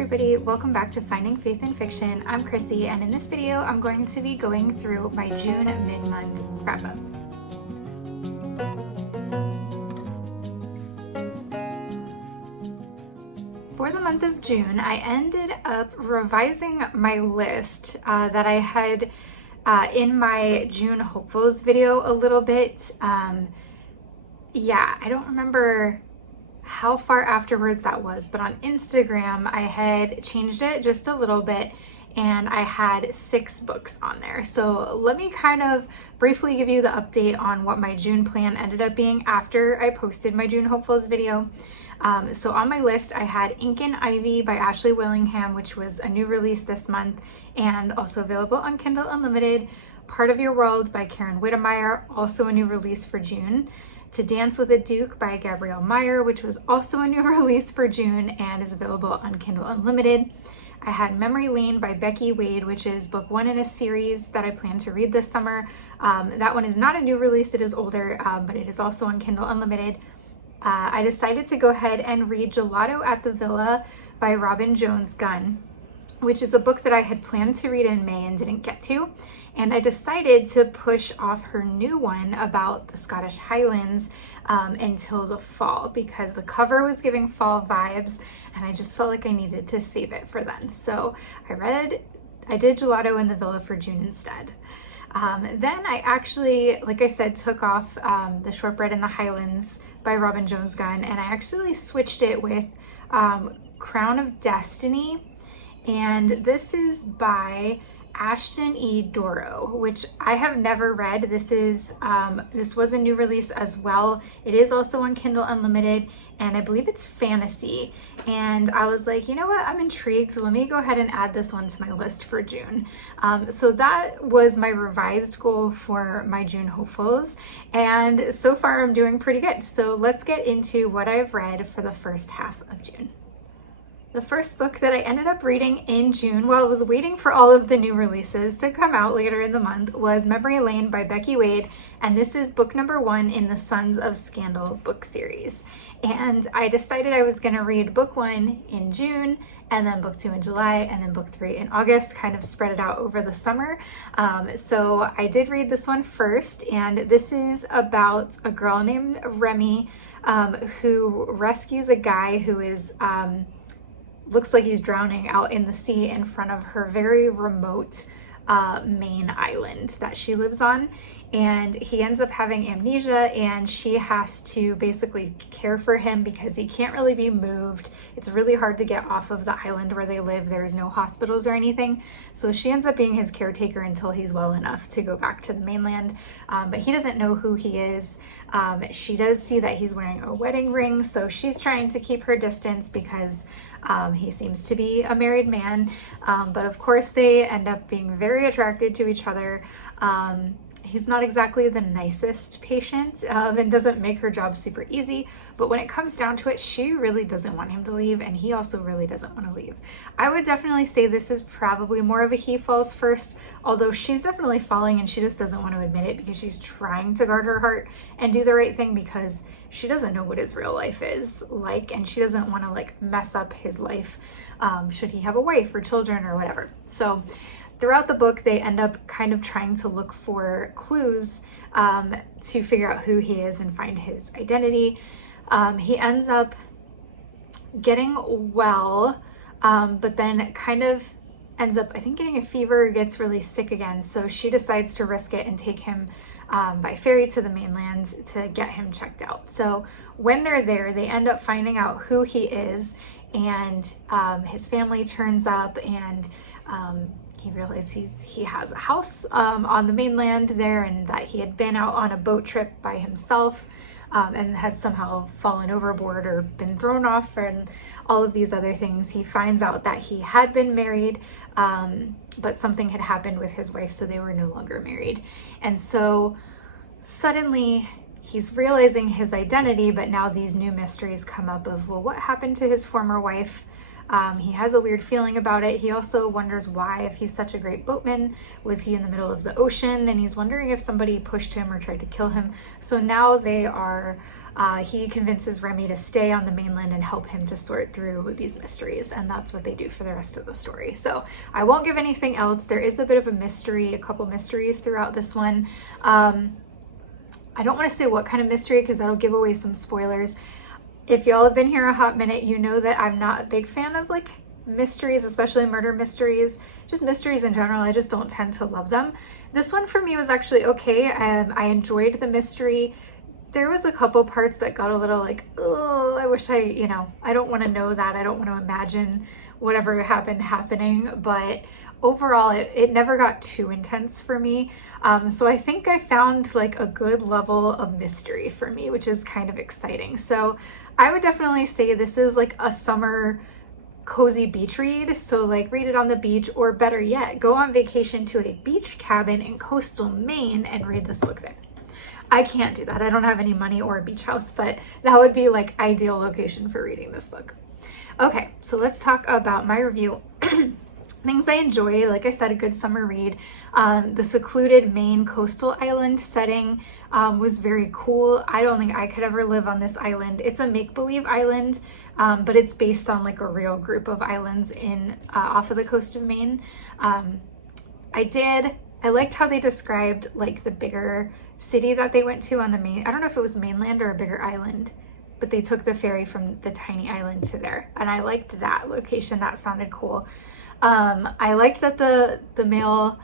everybody, welcome back to Finding Faith in Fiction. I'm Chrissy, and in this video I'm going to be going through my June mid-month wrap-up. For the month of June, I ended up revising my list that I had in my June hopefuls video a little bit. Yeah, I don't remember how far afterwards that was, but on Instagram I had changed it just a little bit and I had 6 books on there. So let me kind of briefly give you the update on what my June plan ended up being after I posted my June hopefuls video. So on my list I had Ink and Ivy by Ashley Willingham, which was a new release this month and also available on Kindle Unlimited. Part of Your World by 𝘠𝑬𝑠, also a new release for June. To Dance with a Duke by Gabrielle Meyer, which was also a new release for June and is available on Kindle Unlimited. I had Memory Lane by Becky Wade, which is book 1 in a series that I plan to read this summer. That one is not a new release, it is older, but it is also on Kindle Unlimited. I decided to go ahead and read Gelato at the Villa by Robin Jones Gunn, which is a book that I had planned to read in May and didn't get to. And I decided to push off her new one about the Scottish Highlands until the fall because the cover was giving fall vibes and I just felt like I needed to save it for then. So I did Gelato in the Villa for June instead. Then I actually, like I said, took off The Shortbread in the Highlands by Robin Jones Gunn, and I actually switched it with Crown of Destiny, and this is by 𝐿𝘪𝑐, which I have never read. This was a new release as well. It is also on Kindle Unlimited, and I believe it's fantasy. And I was like, you know what? I'm intrigued. Let me go ahead and add this one to my list for June. So that was my revised goal for my June hopefuls, and so far I'm doing pretty good. So let's get into what I've read for the first half of June. The first book that I ended up reading in June while I was waiting for all of the new releases to come out later in the month was Memory Lane by Becky Wade, and this is book number 1 in the Sons of Scandal book series. And I decided I was going to read book 1 in June, and then book 2 in July, and then book 3 in August, kind of spread it out over the summer. So I did read this one first, and this is about a girl named Remy who rescues a guy who is looks like he's drowning out in the sea in front of her very remote main island that she lives on. And he ends up having amnesia, and she has to basically care for him because he can't really be moved. It's really hard to get off of the island where they live. There's no hospitals or anything. So she ends up being his caretaker until he's well enough to go back to the mainland. But he doesn't know who he is. She does see that he's wearing a wedding ring, so she's trying to keep her distance because he seems to be a married man. But of course they end up being very attracted to each other. He's not exactly the nicest patient and doesn't make her job super easy, but when it comes down to it, she really doesn't want him to leave, and he also really doesn't want to leave. I would definitely say this is probably more of a he falls first, although she's definitely falling and she just doesn't want to admit it because she's trying to guard her heart and do the right thing because she doesn't know what his real life is like, and she doesn't want to like mess up his life should he have a wife or children or whatever. So throughout the book, they end up kind of trying to look for clues to figure out who he is and find his identity. He ends up getting well, but then kind of ends up, I think, getting a fever, gets really sick again. So she decides to risk it and take him by ferry to the mainland to get him checked out. So when they're there, they end up finding out who he is, and his family turns up, and he realizes he has a house on the mainland there, and that he had been out on a boat trip by himself and had somehow fallen overboard or been thrown off and all of these other things. He finds out that he had been married, but something had happened with his wife, so they were no longer married. And so suddenly he's realizing his identity, but now these new mysteries come up of, well, what happened to his former wife? He has a weird feeling about it. He also wonders why, if he's such a great boatman, was he in the middle of the ocean? And he's wondering if somebody pushed him or tried to kill him. So now they are he convinces Remy to stay on the mainland and help him to sort through these mysteries, and that's what they do for the rest of the story. So I won't give anything else. There is a bit of a mystery, a couple mysteries throughout this one. I don't want to say what kind of mystery because that'll give away some spoilers. If y'all have been here a hot minute, you know that I'm not a big fan of like mysteries, especially murder mysteries, just mysteries in general. I just don't tend to love them. This one for me was actually okay. I enjoyed the mystery. There was a couple parts that got a little like, oh, I wish I don't want to know that. I don't want to imagine whatever happened happening, but overall it never got too intense for me. So I think I found like a good level of mystery for me, which is kind of exciting. So I would definitely say this is like a summer cozy beach read. So like read it on the beach, or better yet, go on vacation to a beach cabin in coastal Maine and read this book there. I can't do that. I don't have any money or a beach house, but that would be like ideal location for reading this book. Okay, so let's talk about my review. Things I enjoy, like I said, a good summer read. The secluded Maine coastal island setting was very cool. I don't think I could ever live on this island. It's a make-believe island, but it's based on like a real group of islands in off of the coast of Maine. I liked how they described like the bigger city that they went to on the main, I don't know if it was mainland or a bigger island, but they took the ferry from the tiny island to there. And I liked that location. That sounded cool. I liked that the male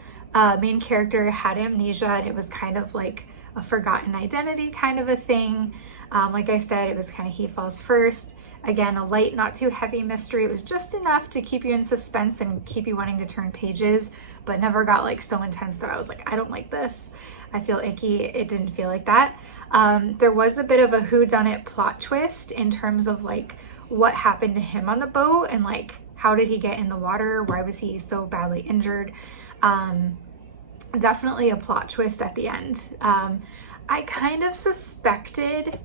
main character had amnesia, and it was kind of like a forgotten identity kind of a thing. Like I said, it was kind of he falls first. Again, a light, not too heavy mystery. It was just enough to keep you in suspense and keep you wanting to turn pages, but never got like so intense that I was like, I don't like this. I feel icky. It didn't feel like that. There was a bit of a whodunit plot twist in terms of like what happened to him on the boat and like how did he get in the water? Why was he so badly injured? Definitely a plot twist at the end. I kind of suspected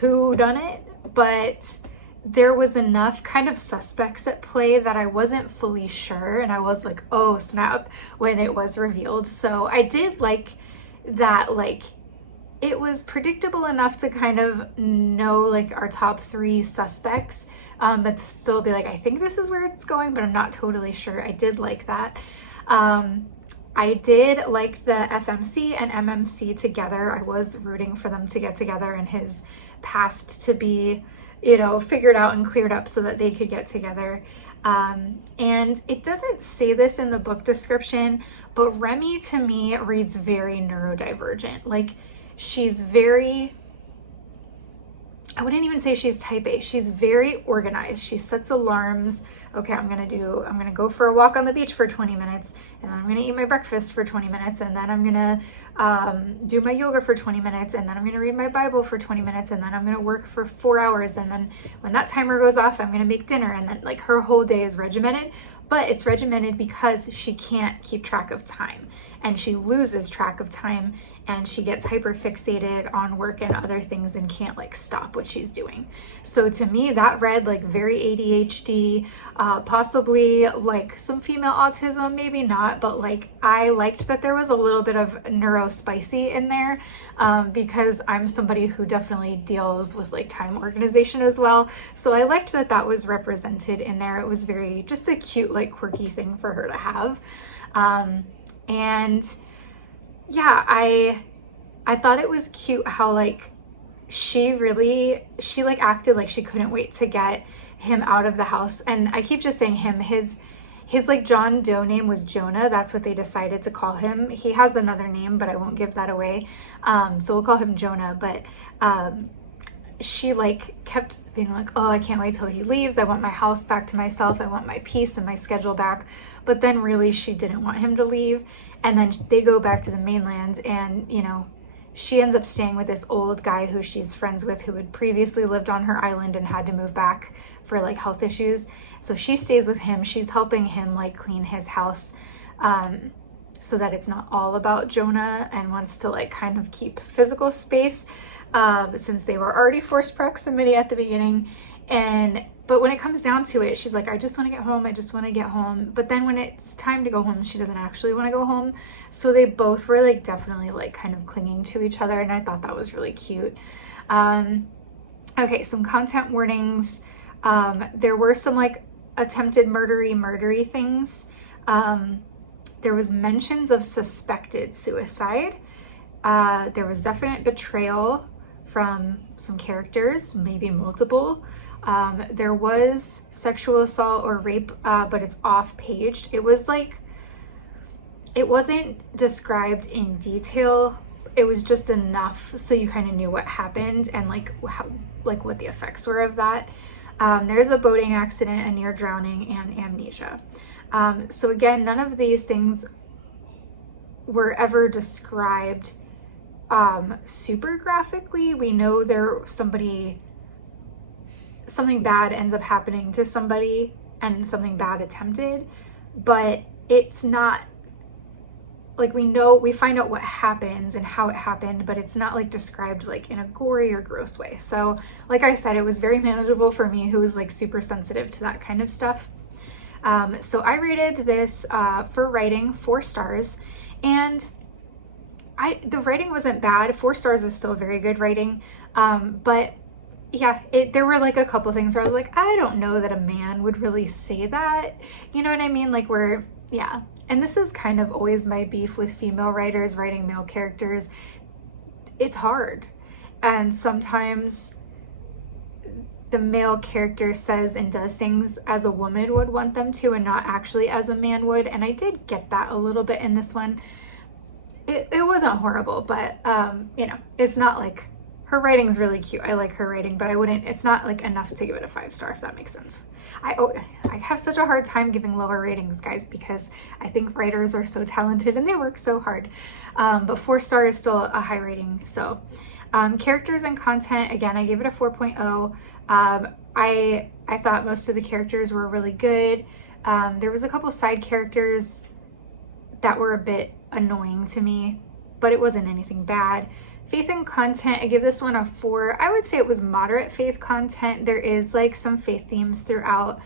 who done it, but there was enough kind of suspects at play that I wasn't fully sure, and I was like, oh snap, when it was revealed. So I did like that, like it was predictable enough to kind of know like our top 3 suspects, but to still be like, I think this is where it's going, but I'm not totally sure. I did like that. I did like the FMC and MMC together. I was rooting for them to get together and his past to be, figured out and cleared up so that they could get together. And it doesn't say this in the book description, but Remy to me reads very neurodivergent. Like she's very, I wouldn't even say she's type A. She's very organized. She sets alarms. Okay, I'm gonna go for a walk on the beach for 20 minutes, and then I'm gonna eat my breakfast for 20 minutes, and then I'm gonna do my yoga for 20 minutes, and then I'm gonna read my Bible for 20 minutes, and then I'm gonna work for 4 hours, and then when that timer goes off, I'm gonna make dinner, and then like her whole day is regimented, but it's regimented because she can't keep track of time, and she loses track of time, and she gets hyper fixated on work and other things and can't like stop what she's doing. So to me that read like very ADHD, possibly like some female autism, maybe not, but like I liked that there was a little bit of neurospicy in there, because I'm somebody who definitely deals with like time organization as well. So I liked that that was represented in there. It was very just a cute like quirky thing for her to have. And yeah, I thought it was cute how like she like acted like she couldn't wait to get him out of the house. And I keep just saying him, his like John Doe name was Jonah. That's what they decided to call him. He has another name, but I won't give that away. So we'll call him Jonah. But she like kept being like, oh, I can't wait till he leaves. I want my house back to myself. I want my peace and my schedule back. But then really she didn't want him to leave. And then they go back to the mainland, and she ends up staying with this old guy who she's friends with, who had previously lived on her island and had to move back for like health issues. So she stays with him. She's helping him like clean his house, so that it's not all about Jonah, and wants to like kind of keep physical space, since they were already forced proximity at the beginning. But when it comes down to it, she's like, I just want to get home. I just want to get home. But then when it's time to go home, she doesn't actually want to go home. So they both were like definitely like kind of clinging to each other. And I thought that was really cute. Okay, some content warnings. There were some like attempted murdery things. There was mentions of suspected suicide. There was definite betrayal from some characters, maybe multiple. There was sexual assault or rape, but it's off-paged. It was like, it wasn't described in detail. It was just enough so you kind of knew what happened and like how, like what the effects were of that. There's a boating accident, a near drowning, and amnesia. So again, none of these things were ever described super graphically. We know something bad ends up happening to somebody and something bad attempted, but it's not like we find out what happens and how it happened, but it's not like described like in a gory or gross way. So like I said, it was very manageable for me, who was like super sensitive to that kind of stuff. So I rated this for writing 4 stars, and the writing wasn't bad. 4 stars is still very good writing, but yeah, there were like a couple things where I was like, I don't know that a man would really say that, you know what I mean? Like yeah. And this is kind of always my beef with female writers writing male characters. It's hard. And sometimes the male character says and does things as a woman would want them to and not actually as a man would. And I did get that a little bit in this one. It wasn't horrible, but you know, it's not like, her writing's really cute. I like her writing, but it's not like enough to give it a 5-star, if that makes sense. I have such a hard time giving lower ratings, guys, because I think writers are so talented and they work so hard. But 4 star is still a high rating. So characters and content, again, I gave it a 4.0. I thought most of the characters were really good. There was a couple side characters that were a bit annoying to me, but it wasn't anything bad. Faith and content, I give this one a 4. I would say it was moderate faith content. There is like some faith themes throughout.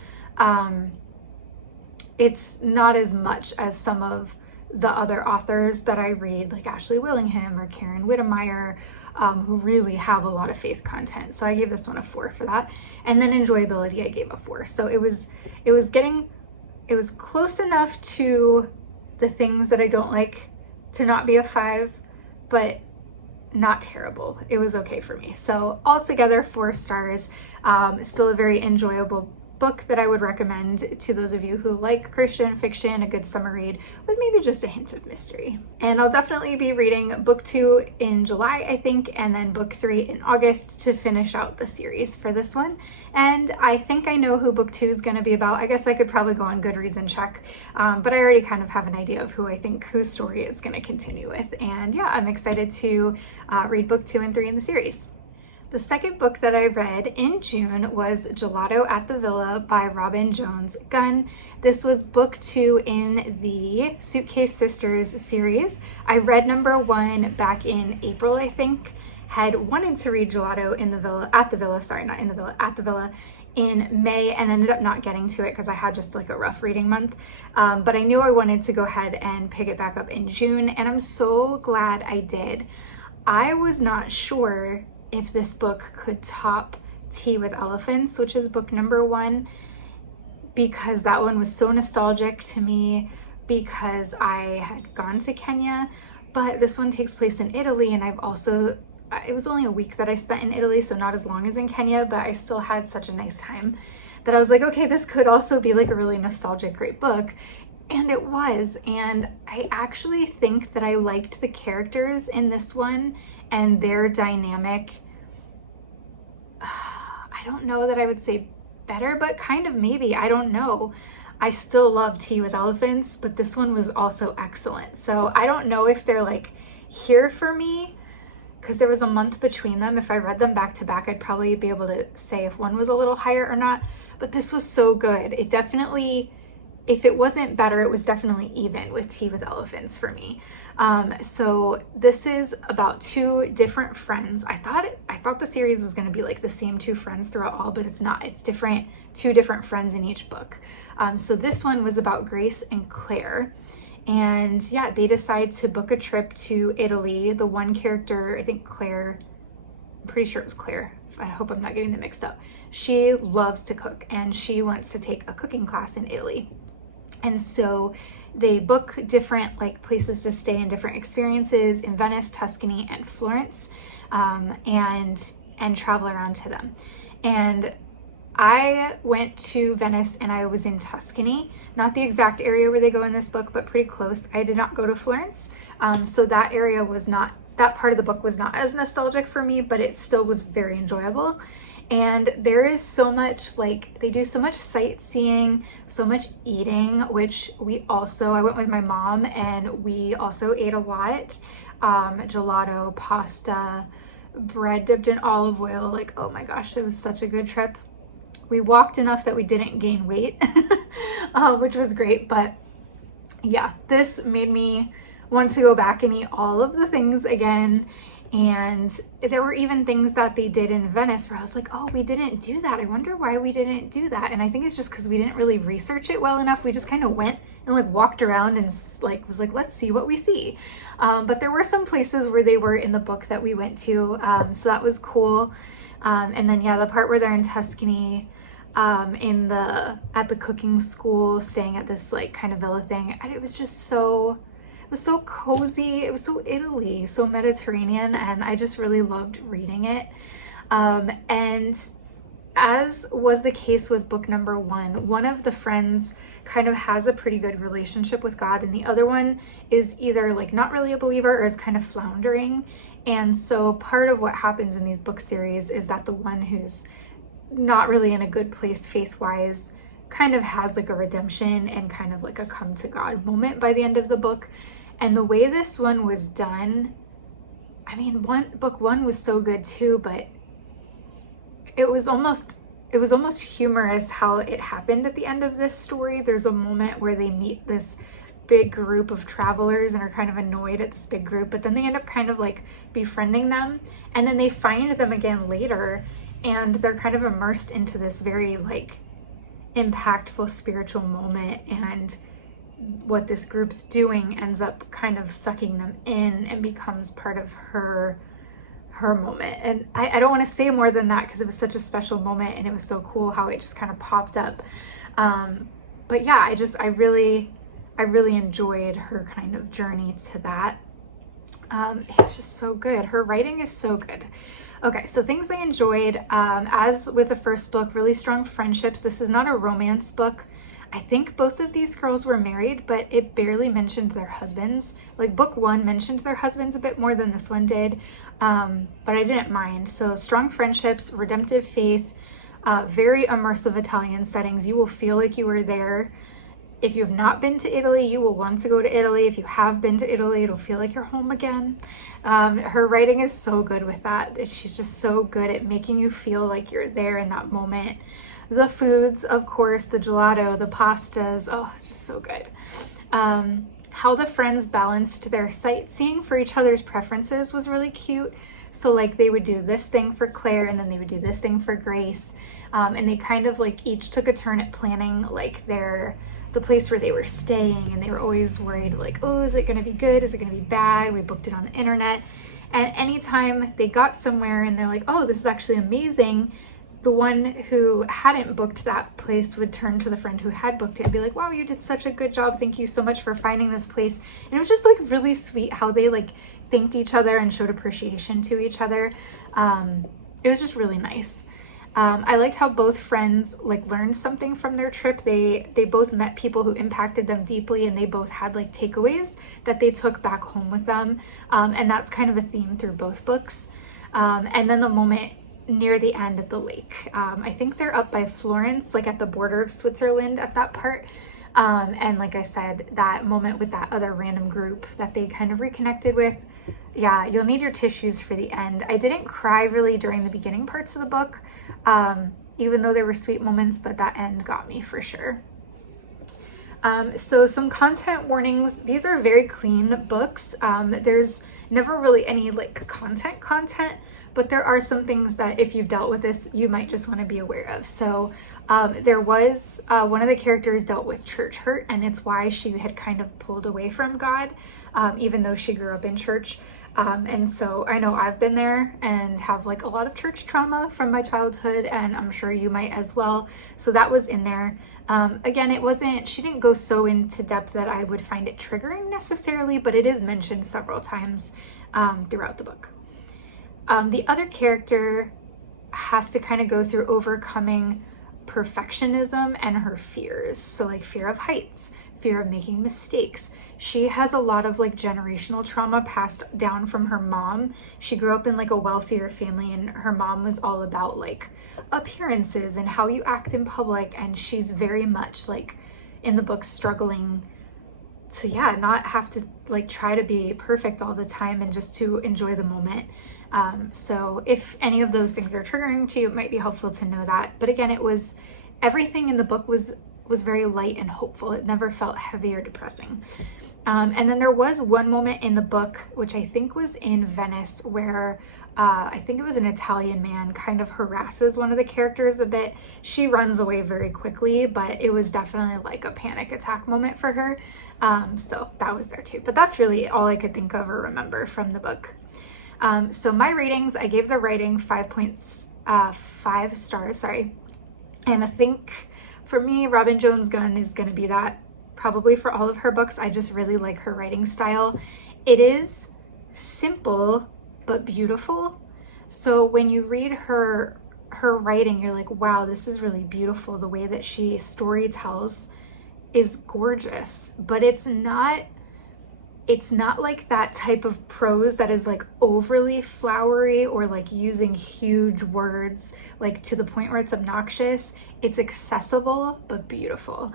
It's not as much as some of the other authors that I read, like Ashley Willingham or 𝘍𝘠𝘕, who really have a lot of faith content. So I gave this one a 4 for that. And then enjoyability, I gave a 4. So it was close enough to the things that I don't like to not be a 5, but not terrible. It was okay for me. So altogether 4 stars. Still a very enjoyable book that I would recommend to those of you who like Christian fiction, a good summer read with maybe just a hint of mystery. And I'll definitely be reading book 2 in July, I think, and then book 3 in August to finish out the series for this one. And I think I know who book 2 is going to be about. I guess I could probably go on Goodreads and check, but I already kind of have an idea of whose story it's going to continue with. And yeah, I'm excited to read book 2 and 3 in the series. The second book that I read in June was Gelato at the Villa by Robin Jones Gunn. This was book 2 in the Suitcase Sisters series. I read number 1 back in April, I think. Had wanted to read Gelato at the Villa in May, and ended up not getting to it because I had just like a rough reading month. But I knew I wanted to go ahead and pick it back up in June, and I'm so glad I did. I was not sure if this book could top Tea with Elephants, which is book number 1, because that one was so nostalgic to me because I had gone to Kenya, but this one takes place in Italy, and it was only a week that I spent in Italy, so not as long as in Kenya, but I still had such a nice time that I was like, okay, this could also be like a really nostalgic, great book. And it was, and I actually think that I liked the characters in this one and their dynamic. I don't know that I would say better, but kind of maybe, I don't know. I still love Tea with Elephants, but this one was also excellent. So I don't know if they're like here for me, because there was a month between them. If I read them back to back, I'd probably be able to say if one was a little higher or not, but this was so good. It definitely, if it wasn't better, it was definitely even with Tea with Elephants for me. So this is about 2 different friends. I thought the series was going to be like the same 2 friends throughout all, but it's not. It's 2 different friends in each book. So this one was about Grace and Claire. And yeah, they decide to book a trip to Italy. The one character, I think Claire, I'm pretty sure it was Claire. I hope I'm not getting them mixed up. She loves to cook and she wants to take a cooking class in Italy. And so they book different like places to stay and different experiences in Venice, Tuscany, and Florence, and travel around to them. And I went to Venice and I was in Tuscany, not the exact area where they go in this book, but pretty close. I did not go to Florence. So that area was not, that part of the book was not as nostalgic for me, but it still was very enjoyable. And there is so much, like, they do so much sightseeing, so much eating, which I went with my mom and we also ate a lot. Gelato, pasta, bread dipped in olive oil. Like, oh my gosh, it was such a good trip. We walked enough that we didn't gain weight, which was great. But yeah, this made me want to go back and eat all of the things again. And there were even things that they did in Venice where I was like, oh, we didn't do that. I wonder why we didn't do that. And I think it's just because we didn't really research it well enough. We just kind of went and like walked around and like was like, let's see what we see. But there were some places where they were in the book that we went to. So that was cool. And then, yeah, the part where they're in Tuscany, at the cooking school, staying at this like kind of villa thing. And it was just so cozy. It was so Italy, so Mediterranean, and I just really loved reading it. And as was the case with book number one of the friends kind of has a pretty good relationship with God, and the other one is either like not really a believer or is kind of floundering. And so part of what happens in these book series is that the one who's not really in a good place faith-wise kind of has like a redemption and kind of like a come to God moment by the end of the book. And the way this one was done, I mean, book one was so good too, but it was almost humorous how it happened at the end of this story. There's a moment where they meet this big group of travelers and are kind of annoyed at this big group, but then they end up kind of like befriending them, and then they find them again later, and they're kind of immersed into this very like impactful spiritual moment, and what this group's doing ends up kind of sucking them in and becomes part of her moment. And I don't want to say more than that because it was such a special moment and it was so cool how it just kind of popped up. But yeah, I really enjoyed her kind of journey to that. It's just so good. Her writing is so good. Okay, so things I enjoyed, as with the first book, really strong friendships. This is not a romance book. I think both of these girls were married, but it barely mentioned their husbands. Like book one mentioned their husbands a bit more than this one did, but I didn't mind. So strong friendships, redemptive faith, very immersive Italian settings. You will feel like you were there. If you have not been to Italy, you will want to go to Italy. If you have been to Italy, it'll feel like you're home again. Her writing is so good with that. She's just so good at making you feel like you're there in that moment. The foods, of course, the gelato, the pastas, oh, just so good. How the friends balanced their sightseeing for each other's preferences was really cute. So like they would do this thing for Claire and then they would do this thing for Grace. And they kind of like each took a turn at planning like the place where they were staying, and they were always worried like, oh, is it going to be good? Is it going to be bad? We booked it on the internet. And anytime they got somewhere and they're like, oh, this is actually amazing, the one who hadn't booked that place would turn to the friend who had booked it and be like, wow, you did such a good job. Thank you so much for finding this place. And it was just like really sweet how they like thanked each other and showed appreciation to each other. It was just really nice. I liked how both friends like learned something from their trip. They both met people who impacted them deeply, and they both had like takeaways that they took back home with them. And that's kind of a theme through both books. And then the moment near the end at the lake. I think they're up by Florence, like at the border of Switzerland at that part. And like I said, that moment with that other random group that they kind of reconnected with. Yeah, you'll need your tissues for the end. I didn't cry really during the beginning parts of the book, even though there were sweet moments, but that end got me for sure. So some content warnings. These are very clean books. There's never really any like content, but there are some things that if you've dealt with this, you might just want to be aware of. So there was one of the characters dealt with church hurt, and it's why she had kind of pulled away from God, even though she grew up in church. And so I know I've been there and have like a lot of church trauma from my childhood, and I'm sure you might as well. So that was in there. Again, she didn't go so into depth that I would find it triggering necessarily, but it is mentioned several times throughout the book. The other character has to kind of go through overcoming perfectionism and her fears. So like fear of heights, fear of making mistakes. She has a lot of like generational trauma passed down from her mom. She grew up in like a wealthier family, and her mom was all about like appearances and how you act in public, and she's very much like in the book struggling to not have to like try to be perfect all the time and just to enjoy the moment. So if any of those things are triggering to you, it might be helpful to know that. But again, everything in the book was very light and hopeful. It never felt heavy or depressing. And then there was one moment in the book, which I think was in Venice, where I think it was an Italian man kind of harasses one of the characters a bit. She runs away very quickly, but it was definitely like a panic attack moment for her. So that was there too. But that's really all I could think of or remember from the book. So my ratings, I gave the writing 5 stars, sorry. And I think for me, Robin Jones Gunn is going to be that probably for all of her books. I just really like her writing style. It is simple, but beautiful. So when you read her writing, you're like, wow, this is really beautiful. The way that she story tells is gorgeous, but it's not like that type of prose that is like overly flowery or like using huge words like to the point where it's obnoxious. It's accessible but beautiful.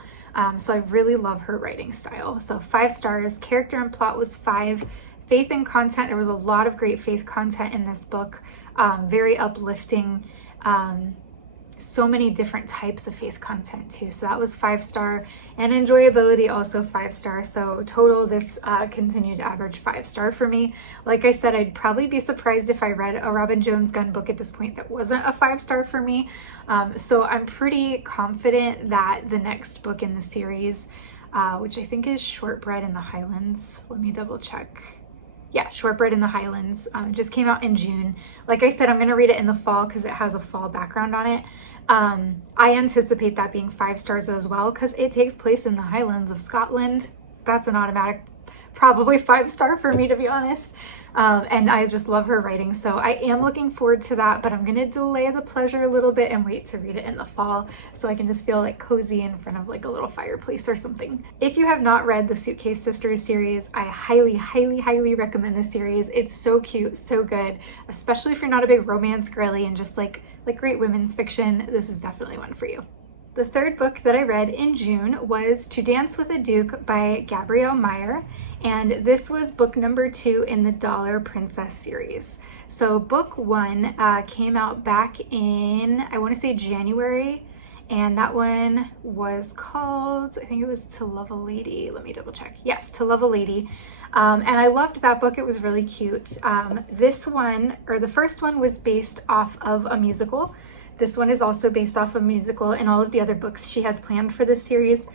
So I really love her writing style. So 5 stars. Character and plot was 5. Faith and content, there was a lot of great faith content in this book. Very uplifting. So many different types of faith content too. So that was 5 star, and enjoyability also 5 star. So total, this continued to average 5 star for me. Like I said, I'd probably be surprised if I read a Robin Jones Gunn book at this point that wasn't a 5 star for me. So I'm pretty confident that the next book in the series, which I think is Shortbread in the Highlands. Let me double check. Yeah, Shortbread in the Highlands, just came out in June. Like I said, I'm going to read it in the fall because it has a fall background on it. I anticipate that being 5 stars as well because it takes place in the Highlands of Scotland. That's an automatic, probably 5 star for me, to be honest. And I just love her writing. So I am looking forward to that, but I'm going to delay the pleasure a little bit and wait to read it in the fall so I can just feel like cozy in front of like a little fireplace or something. If you have not read the Suitcase Sisters series, I highly, highly, highly recommend this series. It's so cute, so good, especially if you're not a big romance girly and just like great women's fiction. This is definitely one for you. The third book that I read in June was To Dance with a Duke by Gabrielle Meyer, and this was book number 2 in the Dollar Princess series. So book 1 came out back in, I want to say January, and that one was called, I think it was To Love a Lady. Let me double check. Yes, To Love a Lady. And I loved that book. It was really cute. This one, or the first one, was based off of a musical. This one is also based off a musical, and all of the other books she has planned for this series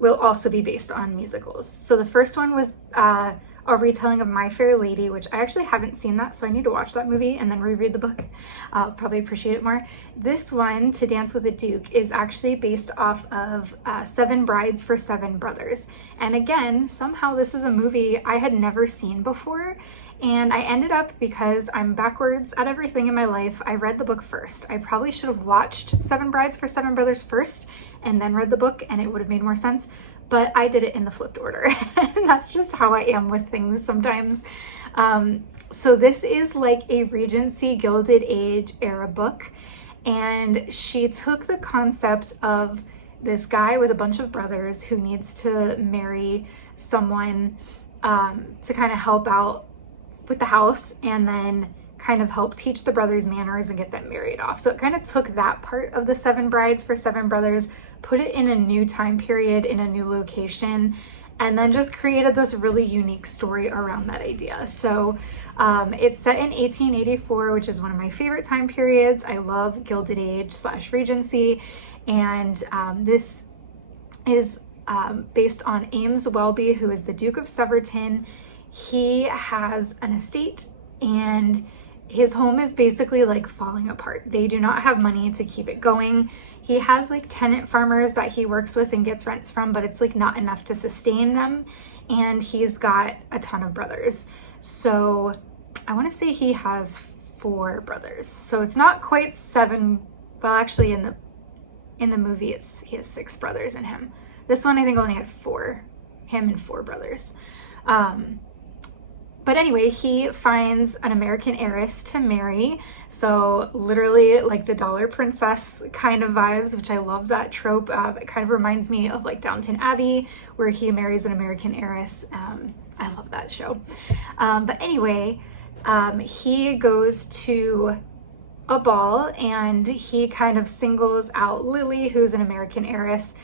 will also be based on musicals. So the first one was a retelling of My Fair Lady, which I actually haven't seen that, so I need to watch that movie and then reread the book. I'll probably appreciate it more. This one, To Dance with a Duke, is actually based off of 7 Brides for 7 Brothers. And again, somehow this is a movie I had never seen before. And I ended up, because I'm backwards at everything in my life, I read the book first. I probably should have watched 7 Brides for 7 Brothers first and then read the book, and it would have made more sense. But I did it in the flipped order. And that's just how I am with things sometimes. So this is like a Regency Gilded Age era book. And she took the concept of this guy with a bunch of brothers who needs to marry someone to kind of help out with the house, and then kind of help teach the brothers manners and get them married off. So it kind of took that part of the 7 Brides for 7 Brothers, put it in a new time period, in a new location, and then just created this really unique story around that idea. So it's set in 1884, which is one of my favorite time periods. I love Gilded Age / Regency, and this is based on 𝐕𝐻𝑚𝑠 Welby, who is the Duke of Somerton. he has an estate and his home is basically like falling apart. They do not have money to keep it going. He has like tenant farmers that he works with and gets rents from, but it's like not enough to sustain them. And he's got a ton of brothers. So I want to say he has 4 brothers. So it's not quite 7. Well, actually in the movie he has 6 brothers in him. This one I think only had 4. Him and 4 brothers. But anyway, he finds an American heiress to marry. So literally like the Dollar Princess kind of vibes, which I love that trope. It kind of reminds me of like Downton Abbey, where he marries an American heiress. I love that show. But anyway, he goes to a ball and he kind of singles out Lily, who's an American heiress.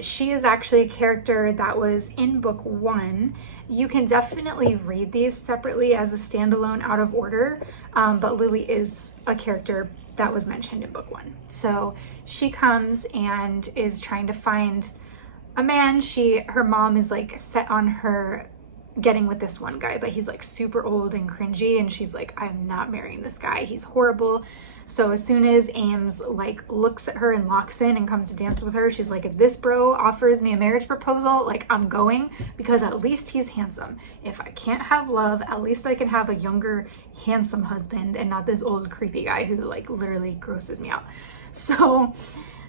She is actually a character that was in book 1. You can definitely read these separately as a standalone out of order, but Lily is a character that was mentioned in book 1. So she comes and is trying to find a man. Her mom is like set on her getting with this one guy, but he's like super old and cringy, and she's like, I'm not marrying this guy, he's horrible. So as soon as Ames like looks at her and locks in and comes to dance with her, she's like, if this bro offers me a marriage proposal, like I'm going, because at least he's handsome. If I can't have love, at least I can have a younger handsome husband and not this old creepy guy who like literally grosses me out. So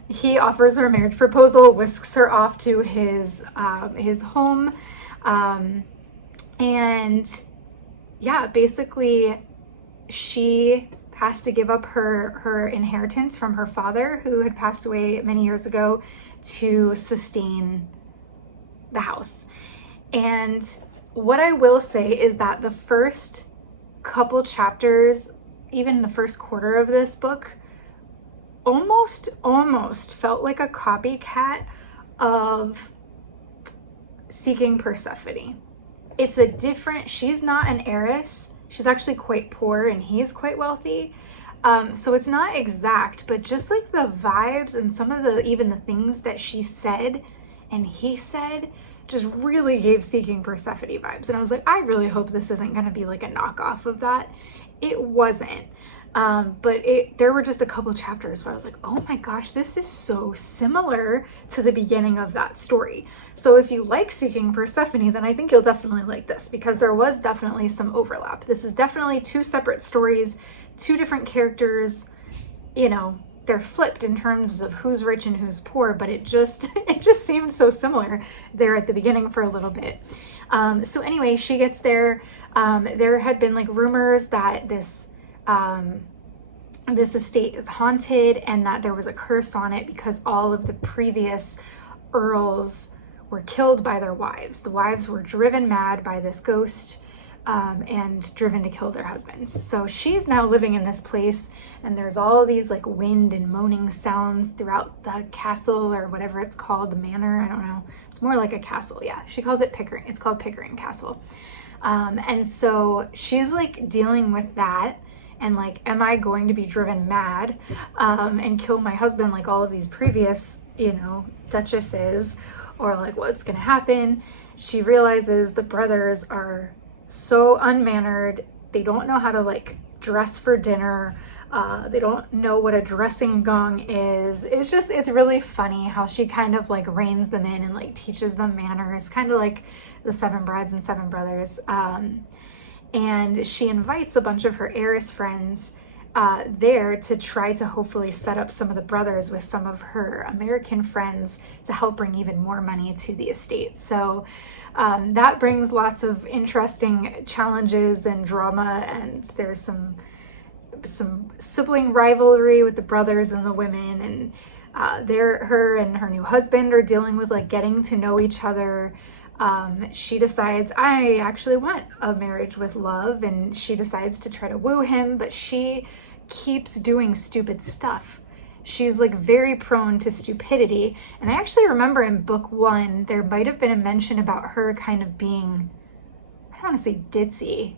he offers her a marriage proposal, whisks her off to his home, and yeah, basically she has to give up her inheritance from her father, who had passed away many years ago, to sustain the house. And what I will say is that the first couple chapters, even the first quarter of this book, almost felt like a copycat of Seeking Persephone. It's a different, she's not an heiress. She's actually quite poor and he's quite wealthy. So it's not exact, but just like the vibes and some of even the things that she said and he said just really gave Seeking Persephone vibes. And I was like, I really hope this isn't going to be like a knockoff of that. It wasn't. But there were just a couple chapters where I was like, oh my gosh, this is so similar to the beginning of that story. So if you like Seeking Persephone, then I think you'll definitely like this, because there was definitely some overlap. This is definitely 2 separate stories, 2 different characters. You know, they're flipped in terms of who's rich and who's poor, but it just seemed so similar there at the beginning for a little bit. So anyway, she gets there. There had been like rumors that this estate is haunted and that there was a curse on it because all of the previous earls were killed by their wives. The wives were driven mad by this ghost and driven to kill their husbands. So she's now living in this place, and there's all these like wind and moaning sounds throughout the castle, or whatever it's called, the manor, I don't know. It's more like a castle, yeah. She calls it Pickering. It's called Pickering Castle. And so she's like dealing with that. And like, am I going to be driven mad and kill my husband like all of these previous, you know, duchesses, or like what's gonna happen? She realizes the brothers are so unmannered. They don't know how to like dress for dinner. They don't know what a dressing gong is. It's really funny how she kind of like reins them in and like teaches them manners, kind of like the 7 Brides and 7 Brothers. And she invites a bunch of her heiress friends there to try to hopefully set up some of the brothers with some of her American friends to help bring even more money to the estate. So that brings lots of interesting challenges and drama, and there's some sibling rivalry with the brothers and the women, and her and her new husband are dealing with like getting to know each other. She decides, I actually want a marriage with love, and she decides to try to woo him, but she keeps doing stupid stuff. She's like very prone to stupidity. And I actually remember in book 1, there might have been a mention about her kind of being, I don't want to say ditzy,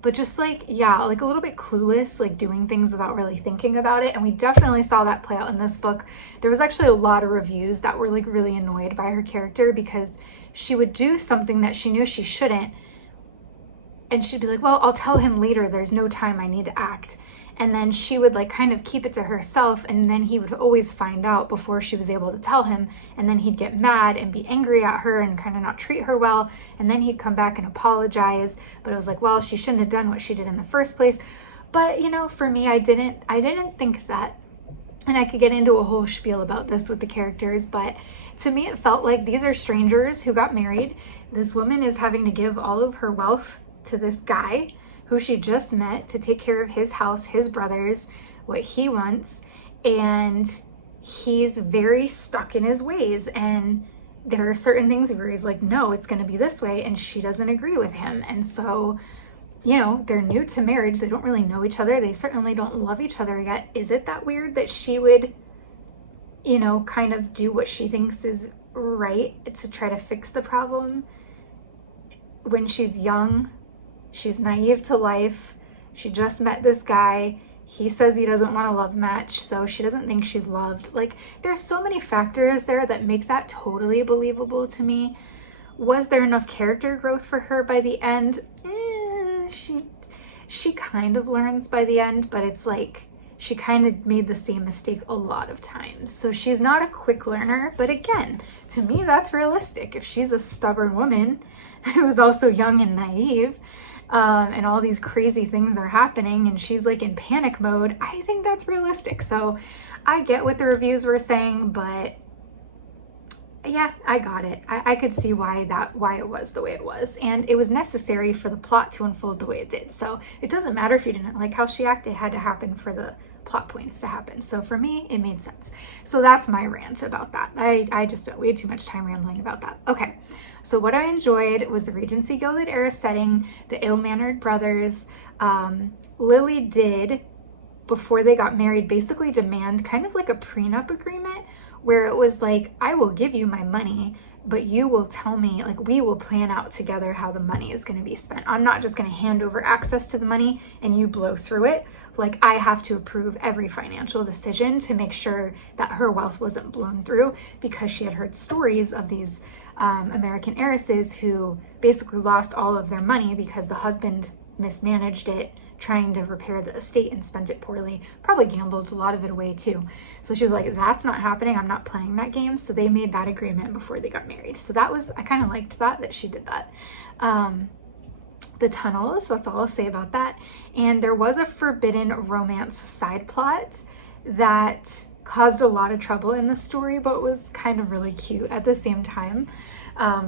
but just like, yeah, like a little bit clueless, like doing things without really thinking about it. And we definitely saw that play out in this book. There was actually a lot of reviews that were like really annoyed by her character because she would do something that she knew she shouldn't, and she'd be like, well, I'll tell him later, there's no time, I need to act. And then she would like kind of keep it to herself, and then he would always find out before she was able to tell him, and then he'd get mad and be angry at her and kind of not treat her well, and then he'd come back and apologize, but it was like, well, she shouldn't have done what she did in the first place. But you know, for me, I didn't think that. And I could get into a whole spiel about this with the characters, but to me it felt like these are strangers who got married. This woman is having to give all of her wealth to this guy who she just met to take care of his house, his brothers, what he wants, and he's very stuck in his ways, and there are certain things where he's like, no, it's going to be this way, and she doesn't agree with him. And so, you know, they're new to marriage, they don't really know each other, they certainly don't love each other yet. Is it that weird that she would, you know, kind of do what she thinks is right to try to fix the problem when she's young? She's naive to life. She just met this guy. He says he doesn't want a love match, so she doesn't think she's loved. Like, there's so many factors there that make that totally believable to me. Was there enough character growth for her by the end? She kind of learns by the end, but it's like she kind of made the same mistake a lot of times. So she's not a quick learner, but again, to me, that's realistic. If she's a stubborn woman who's also young and naive, and all these crazy things are happening and she's like in panic mode, I think that's realistic. So I get what the reviews were saying, but yeah, I got it. I could see why it was the way it was, and it was necessary for the plot to unfold the way it did. So it doesn't matter if you didn't like how she acted, it had to happen for the plot points to happen. So for me, it made sense. So that's my rant about that. I just spent way too much time rambling about that. Okay. So what I enjoyed was the Regency Gilded era setting, the ill-mannered brothers. Lily did, before they got married, basically demand kind of like a prenup agreement where it was like, I will give you my money, but you will tell me, like, we will plan out together how the money is going to be spent. I'm not just going to hand over access to the money and you blow through it. Like, I have to approve every financial decision to make sure that her wealth wasn't blown through, because she had heard stories of these American heiresses who basically lost all of their money because the husband mismanaged it, trying to repair the estate, and spent it poorly, probably gambled a lot of it away too. So she was like, that's not happening, I'm not playing that game. So they made that agreement before they got married. So that was, I kind of liked that she did that. The tunnels, that's all I'll say about that. And there was a forbidden romance side plot that caused a lot of trouble in the story, but was kind of really cute at the same time.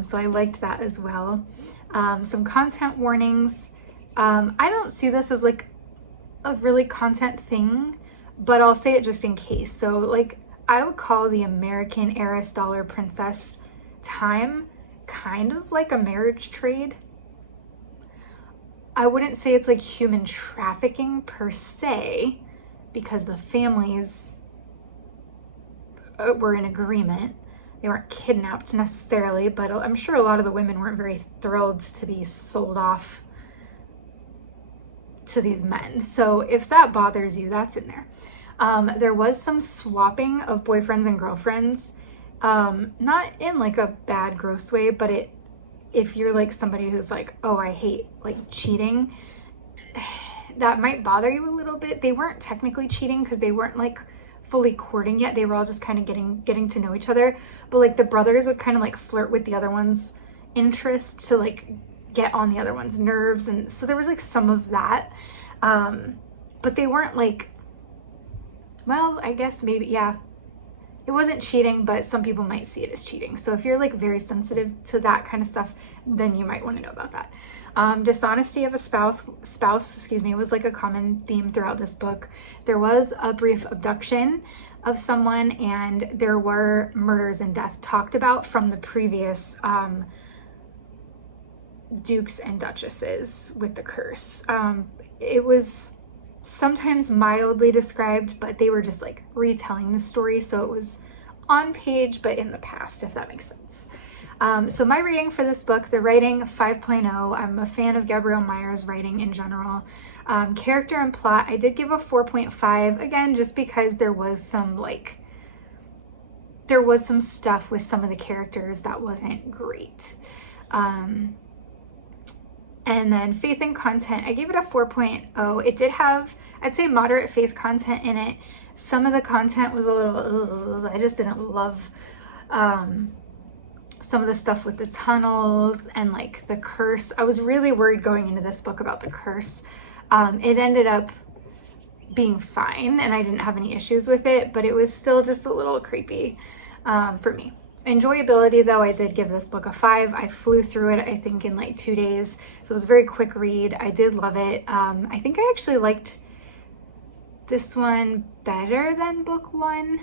So I liked that as well. Some content warnings. I don't see this as like a really content thing, but I'll say it just in case. So like, I would call the American heiress dollar princess time kind of like a marriage trade. I wouldn't say it's like human trafficking per se, because the families were in agreement. They weren't kidnapped necessarily, but I'm sure a lot of the women weren't very thrilled to be sold off to these men. So if that bothers you, that's in there. There was some swapping of boyfriends and girlfriends, not in like a bad, gross way, but if you're like somebody who's like, oh, I hate like cheating, that might bother you a little bit. They weren't technically cheating because they weren't like fully courting yet. They were all just kind of getting to know each other. But like the brothers would kind of like flirt with the other one's interest to like get on the other one's nerves. And so there was like some of that. But they weren't like, well, I guess maybe, yeah. It wasn't cheating, but some people might see it as cheating. So if you're like very sensitive to that kind of stuff, then you might want to know about that. Dishonesty of a spouse, was like a common theme throughout this book. There was a brief abduction of someone, and there were murders and death talked about from the previous dukes and duchesses with the curse. It was sometimes mildly described, but they were just like retelling the story, so it was on page but in the past, if that makes sense. So my rating for this book, the writing 5.0. I'm a fan of Gabrielle Meyer's writing in general. Character and plot, I did give a 4.5, again just because there was some stuff with some of the characters that wasn't great. And then faith and content, I gave it a 4.0. It did have, I'd say, moderate faith content in it. Some of the content was a little, I just didn't love some of the stuff with the tunnels and like the curse. I was really worried going into this book about the curse. It ended up being fine and I didn't have any issues with it, but it was still just a little creepy for me. Enjoyability, though, I did give this book a 5. I flew through it, I think, in like 2 days. So it was a very quick read. I did love it. I think I actually liked this one better than book 1.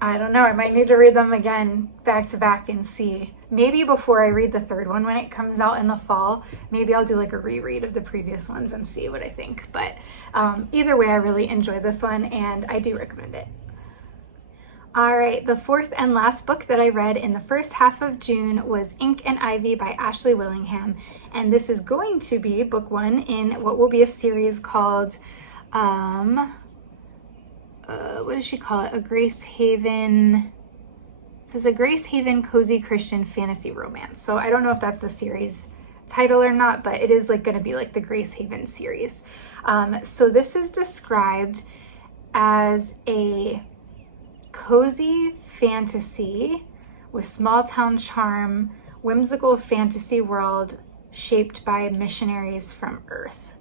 I don't know. I might need to read them again back to back and see. Maybe before I read the third one when it comes out in the fall, maybe I'll do like a reread of the previous ones and see what I think. But either way, I really enjoyed this one and I do recommend it. All right, the fourth and last book that I read in the first half of June was Ink and Ivy by Ashley Willingham. And this is going to be book 1 in what will be a series called, what does she call it? A Grace Haven, it says a Grace Haven Cozy Christian Fantasy Romance. So I don't know if that's the series title or not, but it is like going to be like the Grace Haven series. So this is described as a cozy fantasy with small town charm, whimsical fantasy world shaped by missionaries from Earth.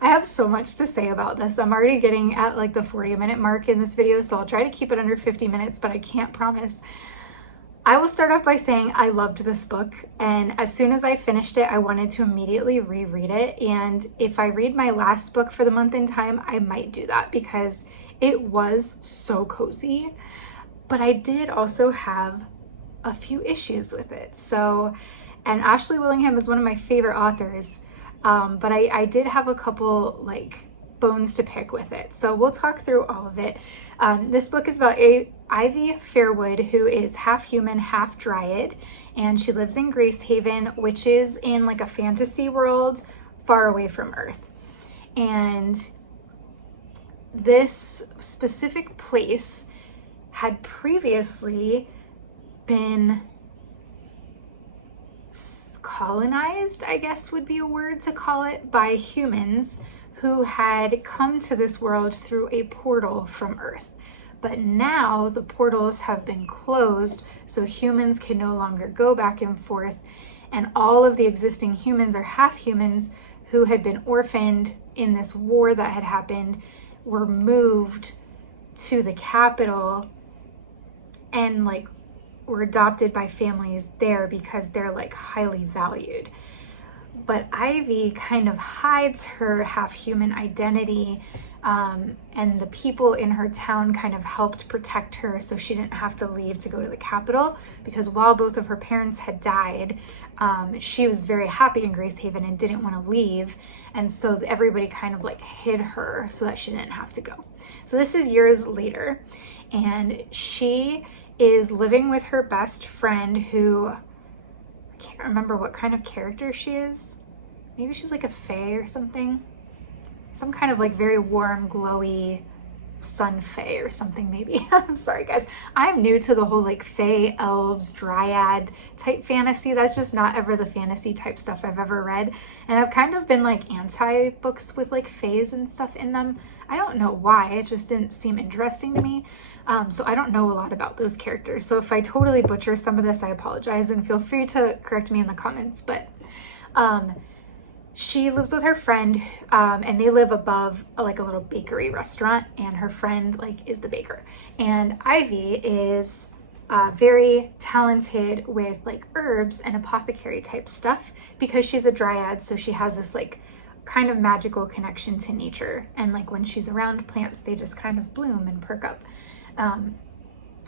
I have so much to say about this. I'm already getting at like the 40-minute mark in this video, so I'll try to keep it under 50 minutes, but I can't promise. I will start off by saying I loved this book, and as soon as I finished it, I wanted to immediately reread it. And if I read my last book for the month in time, I might do that because it was so cozy. But I did also have a few issues with it. So, and Ashley Willingham is one of my favorite authors, but I did have a couple like bones to pick with it. So we'll talk through all of it. This book is about Ivy Fairwood, who is half human, half dryad, and she lives in Grace Haven, which is in like a fantasy world far away from Earth. And this specific place had previously been colonized, I guess would be a word to call it, by humans who had come to this world through a portal from Earth. But now the portals have been closed, so humans can no longer go back and forth, and all of the existing humans are half humans who had been orphaned in this war that had happened, were moved to the capital and like were adopted by families there because they're like highly valued. But Ivy kind of hides her half human identity, and the people in her town kind of helped protect her so she didn't have to leave to go to the capital, because while both of her parents had died, she was very happy in Grace Haven and didn't want to leave, and so everybody kind of like hid her so that she didn't have to go. So this is years later, and she is living with her best friend, who I can't remember what kind of character she is. Maybe she's like a fae or something. Some kind of like very warm, glowy sun fae or something maybe. I'm sorry guys. I'm new to the whole like fae, elves, dryad type fantasy. That's just not ever the fantasy type stuff I've ever read. And I've kind of been like anti books with like faes and stuff in them. I don't know why. It just didn't seem interesting to me. So I don't know a lot about those characters. So if I totally butcher some of this, I apologize, and feel free to correct me in the comments. But she lives with her friend, and they live above like a little bakery restaurant, and her friend like is the baker. And Ivy is very talented with like herbs and apothecary type stuff because she's a dryad, so she has this like kind of magical connection to nature, and like when she's around plants, they just kind of bloom and perk up.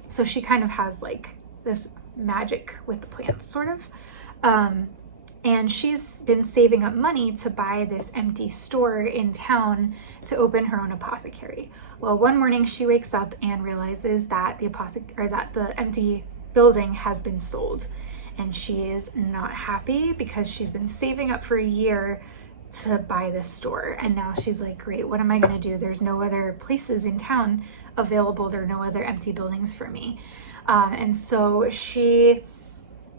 So she kind of has like this magic with the plants, sort of. And she's been saving up money to buy this empty store in town to open her own apothecary. Well, one morning she wakes up and realizes that the empty building has been sold, and she is not happy because she's been saving up for a year to buy this store, and now she's like, great, what am I gonna do? There's no other places in town available. There are no other empty buildings for me. And so she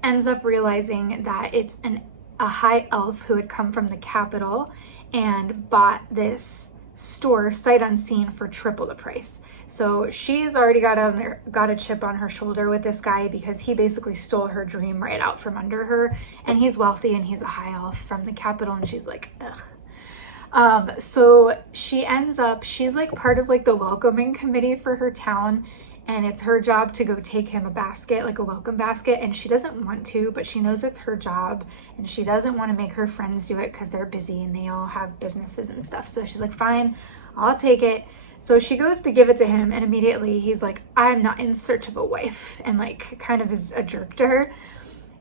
ends up realizing that it's an a high elf who had come from the capital and bought this store sight unseen for triple the price. So she's already got a chip on her shoulder with this guy because he basically stole her dream right out from under her, and he's wealthy and he's a high elf from the capital, and she's like, ugh. So she ends up, she's like part of like the welcoming committee for her town, and it's her job to go take him a basket, like a welcome basket, and she doesn't want to, but she knows it's her job, and she doesn't want to make her friends do it because they're busy and they all have businesses and stuff. So she's like, fine, I'll take it. So she goes to give it to him, and immediately he's like, I'm not in search of a wife, and like kind of is a jerk to her.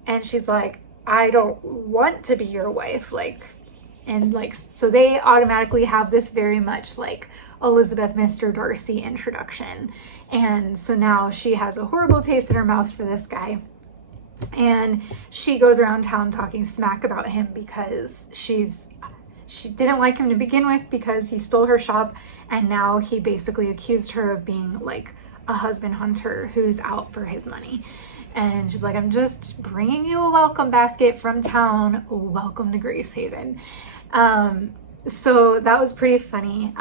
And she's like, I don't want to be your wife, like, and like, so they automatically have this very much like Elizabeth Mr. Darcy introduction. And so now she has a horrible taste in her mouth for this guy. And she goes around town talking smack about him because she didn't like him to begin with because he stole her shop, and now he basically accused her of being like a husband hunter who's out for his money. And she's like, I'm just bringing you a welcome basket from town. Welcome to Gracehaven. So that was pretty funny.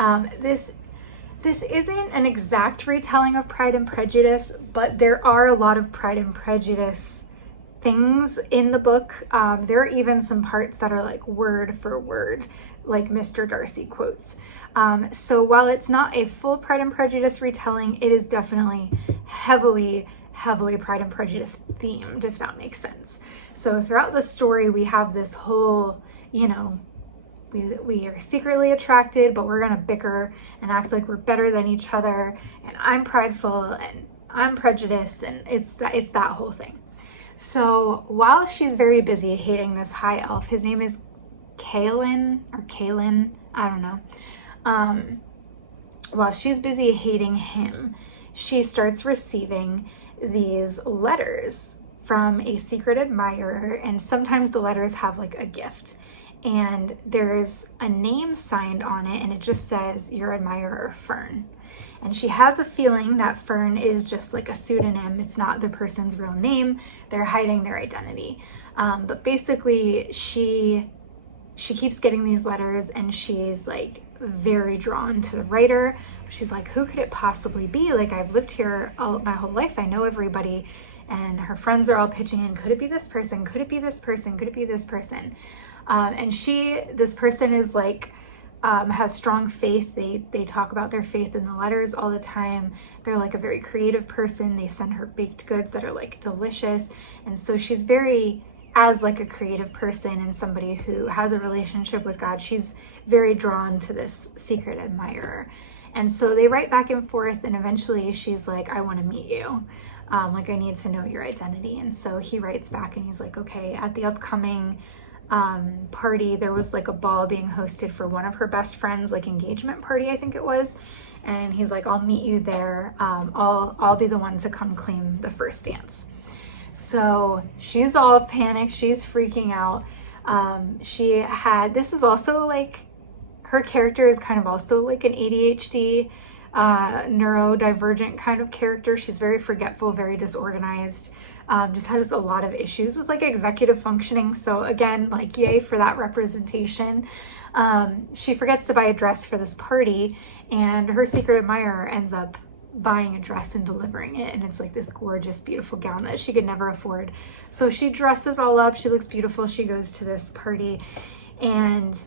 This isn't an exact retelling of Pride and Prejudice, but there are a lot of Pride and Prejudice things in the book. There are even some parts that are like word for word, like Mr. Darcy quotes. So while it's not a full Pride and Prejudice retelling, it is definitely heavily Pride and Prejudice themed, if that makes sense. So throughout the story, we have this whole, you know, we are secretly attracted, but we're gonna bicker and act like we're better than each other, and I'm prideful and I'm prejudiced, and it's that whole thing. So while she's very busy hating this high elf, his name is Kaelin, I don't know. While she's busy hating him, she starts receiving these letters from a secret admirer, and sometimes the letters have like a gift, and there's a name signed on it, and it just says your admirer Fern. And she has a feeling that Fern is just like a pseudonym. It's not the person's real name. They're hiding their identity. But basically she keeps getting these letters, and she's like very drawn to the writer. She's like, who could it possibly be? Like, I've lived here my whole life. I know everybody. And her friends are all pitching in, could it be this person? Could it be this person? Could it be this person? And this person is like, has strong faith. They talk about their faith in the letters all the time. They're like a very creative person. They send her baked goods that are like delicious. And so she's very, as like a creative person and somebody who has a relationship with God, she's very drawn to this secret admirer. And so they write back and forth, and eventually she's like, I want to meet you. Like, I need to know your identity. And so he writes back and he's like, okay, at the upcoming party, there was like a ball being hosted for one of her best friends, like engagement party, I think it was. And he's like, I'll meet you there. I'll be the one to come claim the first dance. So she's all panicked. She's freaking out. This is also like, her character is kind of also like an ADHD, neurodivergent kind of character. She's very forgetful, very disorganized, just has a lot of issues with like executive functioning. So again, like, yay for that representation. She forgets to buy a dress for this party, and her secret admirer ends up buying a dress and delivering it, and it's like this gorgeous, beautiful gown that she could never afford. So she dresses all up, she looks beautiful, she goes to this party, and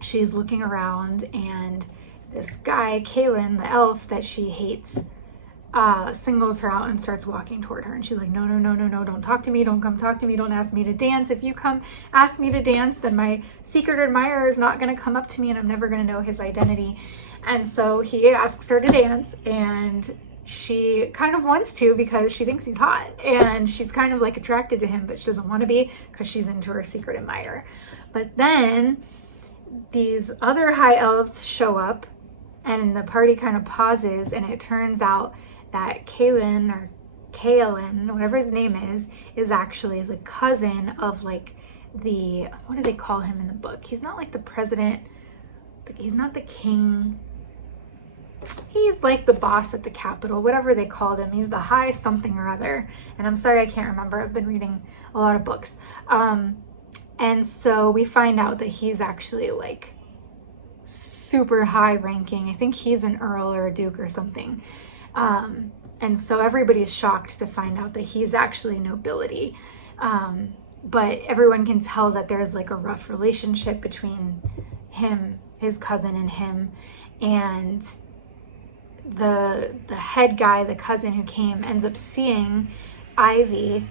she's looking around, and this guy, Kaelin, the elf that she hates, singles her out and starts walking toward her. And she's like, no, don't talk to me. Don't come talk to me. Don't ask me to dance. If you come ask me to dance, then my secret admirer is not going to come up to me, and I'm never going to know his identity. And so he asks her to dance, and she kind of wants to because she thinks he's hot, and she's kind of like attracted to him, but she doesn't want to be because she's into her secret admirer. But then these other high elves show up, and the party kind of pauses, and it turns out that Kaelin, whatever his name is actually the cousin of like what do they call him in the book? He's not like the president, but he's not the king. He's like the boss at the Capitol, whatever they called him. He's the high something or other. And I'm sorry, I can't remember. I've been reading a lot of books. And so we find out that he's actually like super high ranking. I think he's an earl or a duke or something. And so everybody's shocked to find out that he's actually nobility. But everyone can tell that there's like a rough relationship between him, his cousin, and him. And the head guy, the cousin who came, ends up seeing Ivy,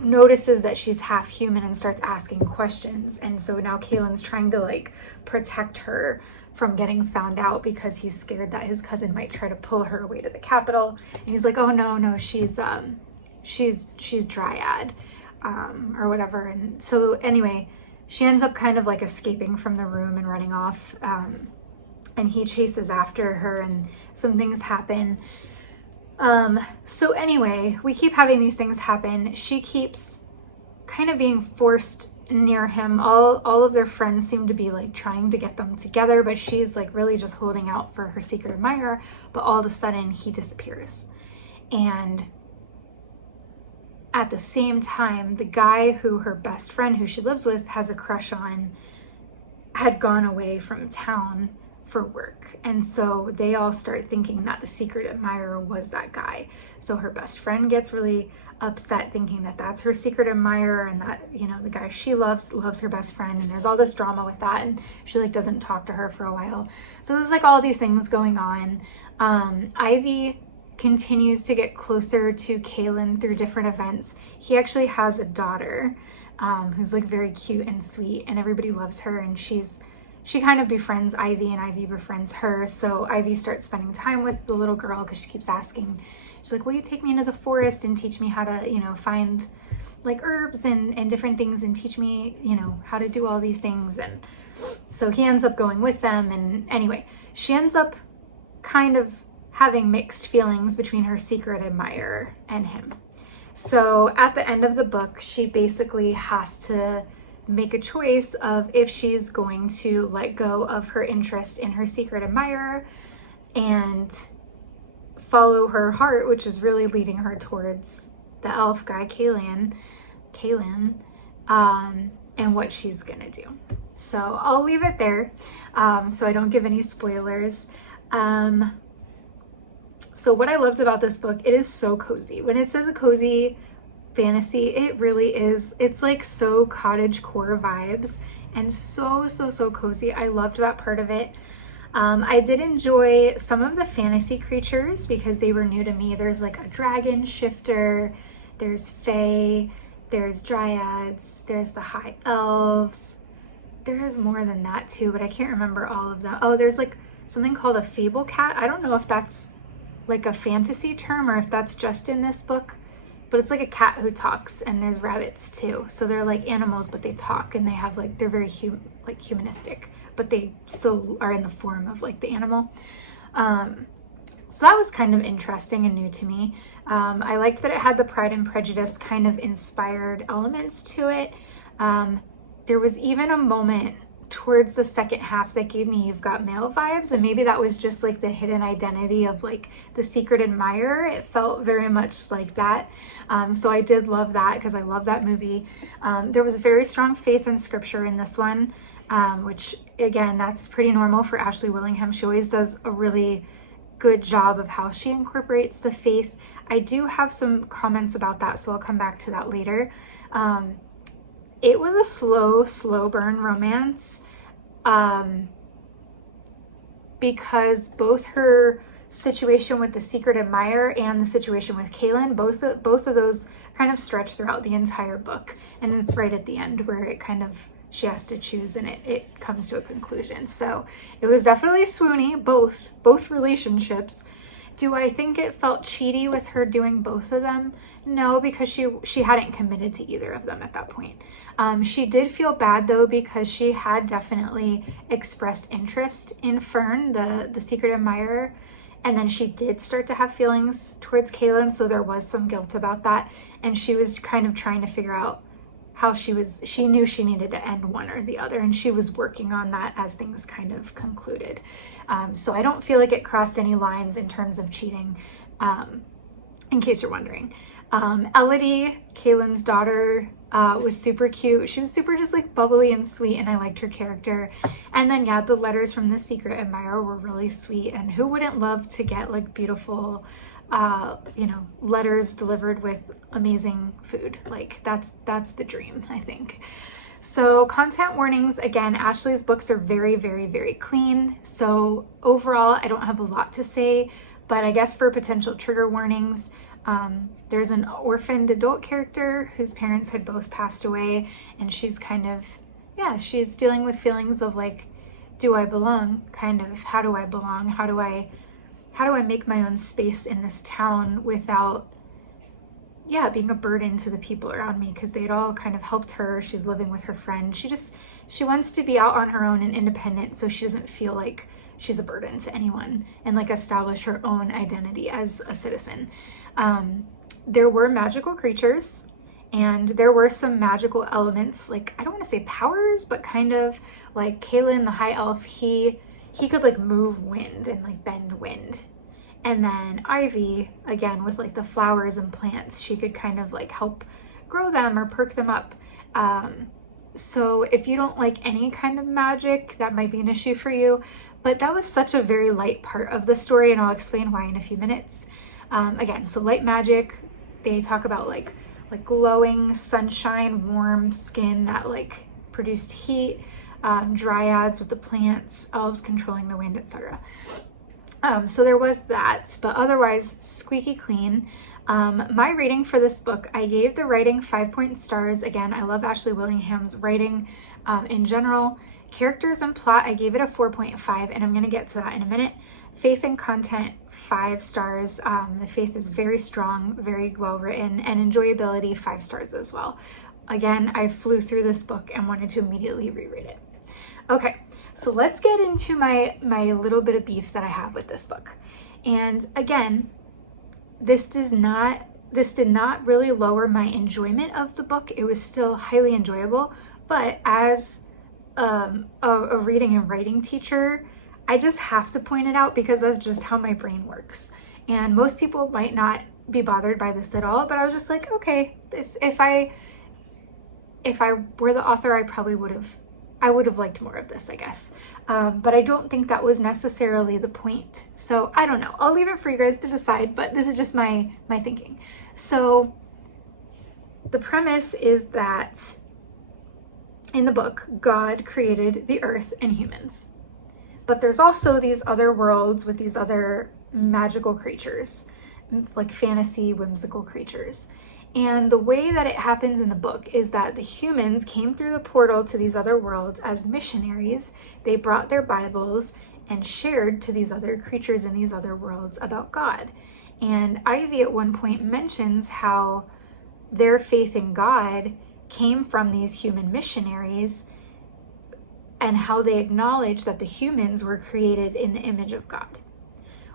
notices that she's half human and starts asking questions. And so now Kalen's trying to like protect her from getting found out because he's scared that his cousin might try to pull her away to the capital. And he's like, oh no, she's Dryad, or whatever. And so anyway, she ends up kind of like escaping from the room and running off. And he chases after her and some things happen. So anyway, we keep having these things happen. She keeps kind of being forced near him. All of their friends seem to be like trying to get them together, but she's like really just holding out for her secret admirer. But all of a sudden he disappears. And at the same time, the guy who her best friend, who she lives with, has a crush on, had gone away from town for work. And so they all start thinking that the secret admirer was that guy. So her best friend gets really upset, thinking that that's her secret admirer, and that, you know, the guy she loves her best friend. And there's all this drama with that, and she like doesn't talk to her for a while. So there's like all these things going on. Ivy continues to get closer to Kalen through different events. He actually has a daughter who's like very cute and sweet, and everybody loves her, and she kind of befriends Ivy, and Ivy befriends her. So Ivy starts spending time with the little girl because she keeps asking. She's like, will you take me into the forest and teach me how to, you know, find like herbs and different things, and teach me, you know, how to do all these things. And so he ends up going with them. And anyway, she ends up kind of having mixed feelings between her secret admirer and him. So at the end of the book, she basically has to make a choice of if she's going to let go of her interest in her secret admirer and follow her heart, which is really leading her towards the elf guy, Kalen, and what she's gonna do. So I'll leave it there, so I don't give any spoilers. So what I loved about this book, it is so cozy. When it says a cozy fantasy, it really is. It's like so cottagecore vibes and so cozy. I loved that part of it. I did enjoy some of the fantasy creatures because they were new to me. There's like a dragon shifter, there's fae, there's dryads, there's the high elves. There is more than that too, but I can't remember all of them. Oh, there's like something called a fable cat. I don't know if that's like a fantasy term or if that's just in this book, but it's like a cat who talks. And there's rabbits too, so they're like animals but they talk, and they have like, they're very humanistic, but they still are in the form of like the animal. So that was kind of interesting and new to me. I liked that it had the Pride and Prejudice kind of inspired elements to it. There was even a moment towards the second half that gave me You've Got Mail vibes, and maybe that was just like the hidden identity of like the secret admirer. It felt very much like that. So I did love that because I love that movie. There was very strong faith in scripture in this one, which again, that's pretty normal for Ashley Willingham. She always does a really good job of how she incorporates the faith. I do have some comments about that, so I'll come back to that later. It was a slow burn romance, because both her situation with the secret admirer and the situation with Kalen, both of those kind of stretch throughout the entire book, and it's right at the end where it kind of, she has to choose and it comes to a conclusion. So it was definitely swoony, both relationships. Do I think it felt cheaty with her doing both of them? No, because she hadn't committed to either of them at that point. She did feel bad though, because she had definitely expressed interest in Fern, the secret admirer, and then she did start to have feelings towards Kalen, so there was some guilt about that, and she was kind of trying to figure out how she knew she needed to end one or the other, and she was working on that as things kind of concluded. So I don't feel like it crossed any lines in terms of cheating, in case you're wondering. 𝘕𝑦𝑑𝐺, Caitlin's daughter, was super cute. She was super just like bubbly and sweet, and I liked her character. And then yeah, the letters from the Secret admirer were really sweet, and who wouldn't love to get like beautiful you know, letters delivered with amazing food? Like that's the dream, I think. So content warnings, again, Ashley's books are very, very, very clean. So overall, I don't have a lot to say, but I guess for potential trigger warnings, there's an orphaned adult character whose parents had both passed away, and she's kind of, yeah, she's dealing with feelings of like, do I belong? Kind of, how do I belong? How do I make my own space in this town without, yeah, being a burden to the people around me, because they'd all kind of helped her. She's living with her friend. She wants to be out on her own and independent, so she doesn't feel like she's a burden to anyone, and like establish her own identity as a citizen. There were magical creatures, and there were some magical elements, like, I don't want to say powers, but kind of like Caithlin, the high elf, he could like move wind and like bend wind. And then Ivy, again, with like the flowers and plants, she could kind of like help grow them or perk them up. So if you don't like any kind of magic, that might be an issue for you. But that was such a very light part of the story, and I'll explain why in a few minutes. Again, so light magic, they talk about like glowing sunshine, warm skin that like produced heat, dryads with the plants, elves controlling the wind, etc. So there was that, but otherwise squeaky clean. My rating for this book, I gave the writing 5 stars. Again, I love Ashley Willingham's writing in general. Characters and plot, I gave it a 4.5, and I'm going to get to that in a minute. Faith and content, 5 stars. The faith is very strong, very well written, and enjoyability, 5 stars as well. Again, I flew through this book and wanted to immediately reread it. Okay, so let's get into my little bit of beef that I have with this book. And again, this did not really lower my enjoyment of the book. It was still highly enjoyable, but as a reading and writing teacher, I just have to point it out because that's just how my brain works. And most people might not be bothered by this at all, but I was just like, okay, this, if I were the author, I would have liked more of this, I guess. But I don't think that was necessarily the point. So I don't know. I'll leave it for you guys to decide, but this is just my thinking. So the premise is that in the book, God created the earth and humans. But there's also these other worlds with these other magical creatures, like fantasy, whimsical creatures. And the way that it happens in the book is that the humans came through the portal to these other worlds as missionaries. They brought their Bibles and shared to these other creatures in these other worlds about God. And Ivy at one point mentions how their faith in God came from these human missionaries, and how they acknowledged that the humans were created in the image of God.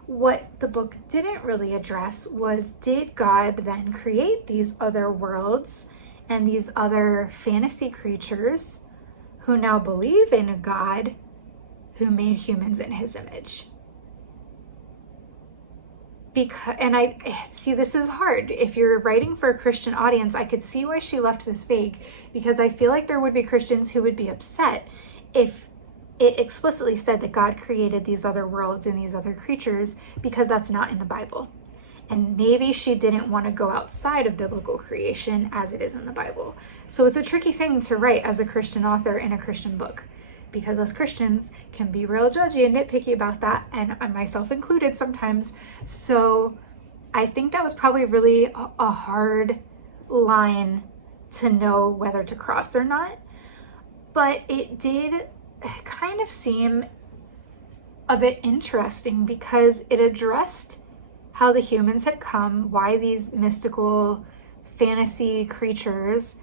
What the book didn't really address was, did God then create these other worlds and these other fantasy creatures who now believe in a God who made humans in his image? And I see, this is hard. If you're writing for a Christian audience, I could see why she left this vague, because I feel like there would be Christians who would be upset if it explicitly said that God created these other worlds and these other creatures, because that's not in the Bible. And maybe she didn't want to go outside of biblical creation as it is in the Bible. So it's a tricky thing to write as a Christian author in a Christian book, because us Christians can be real judgy and nitpicky about that, and myself included sometimes. So I think that was probably really a hard line to know whether to cross or not. But it did kind of seem a bit interesting, because it addressed how the humans had come, why these mystical fantasy creatures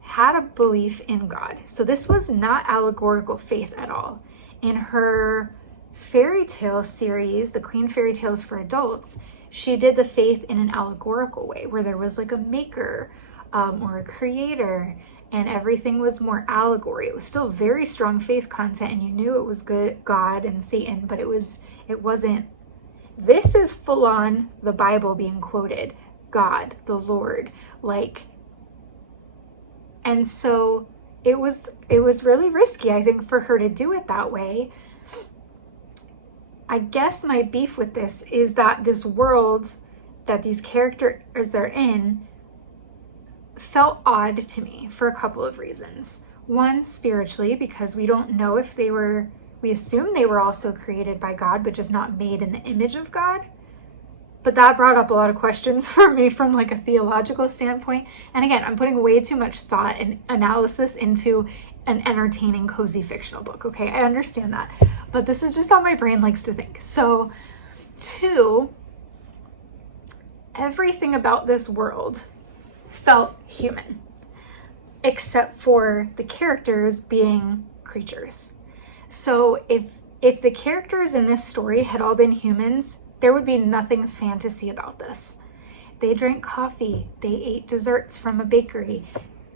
had a belief in God. So this was not allegorical faith at all. In her fairy tale series, The Clean Fairy Tales for Adults, she did the faith in an allegorical way, where there was like a maker or a creator, and everything was more allegory. It was still very strong faith content, and you knew it was good, God and Satan, but it wasn't. This is full on the Bible being quoted God, the Lord, like, and so it was really risky, I think, for her to do it that way. I guess my beef with this is that this world that these characters are in felt odd to me for a couple of reasons. One, spiritually, because we don't know if we assume they were also created by God, but just not made in the image of God. But that brought up a lot of questions for me from like a theological standpoint. And again, I'm putting way too much thought and analysis into an entertaining, cozy fictional book. Okay, I understand that. But this is just how my brain likes to think. So, two, everything about this world felt human, except for the characters being creatures. So if the characters in this story had all been humans, there would be nothing fantasy about this. They drank coffee, they ate desserts from a bakery,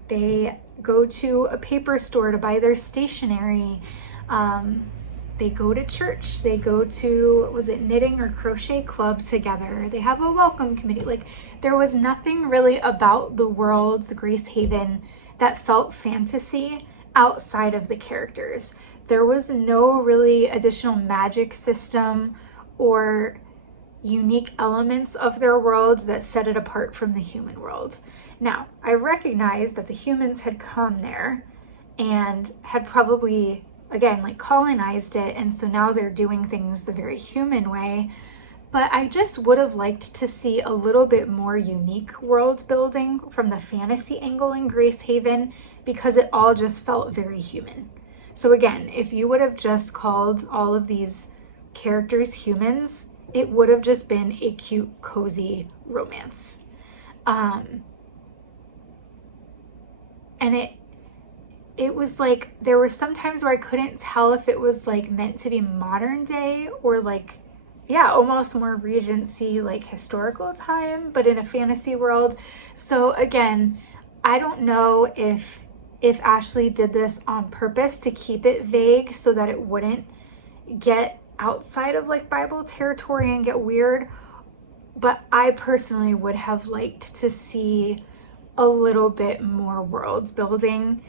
they go to a paper store to buy their stationery, they go to church, they go to, was it knitting or crochet club together, they have a welcome committee. Like, there was nothing really about the world, the Grace Haven, that felt fantasy outside of the characters. There was no really additional magic system or unique elements of their world that set it apart from the human world. Now, I recognize that the humans had come there and had probably, again, like colonized it, and so now they're doing things the very human way. But I just would have liked to see a little bit more unique world building from the fantasy angle in Grace Haven, because it all just felt very human. So again, if you would have just called all of these characters humans, it would have just been a cute, cozy romance. And it was like, there were some times where I couldn't tell if it was like meant to be modern day or like, yeah, almost more Regency, like historical time, but in a fantasy world. So again, I don't know if Ashley did this on purpose to keep it vague so that it wouldn't get outside of like Bible territory and get weird, but I personally would have liked to see a little bit more world building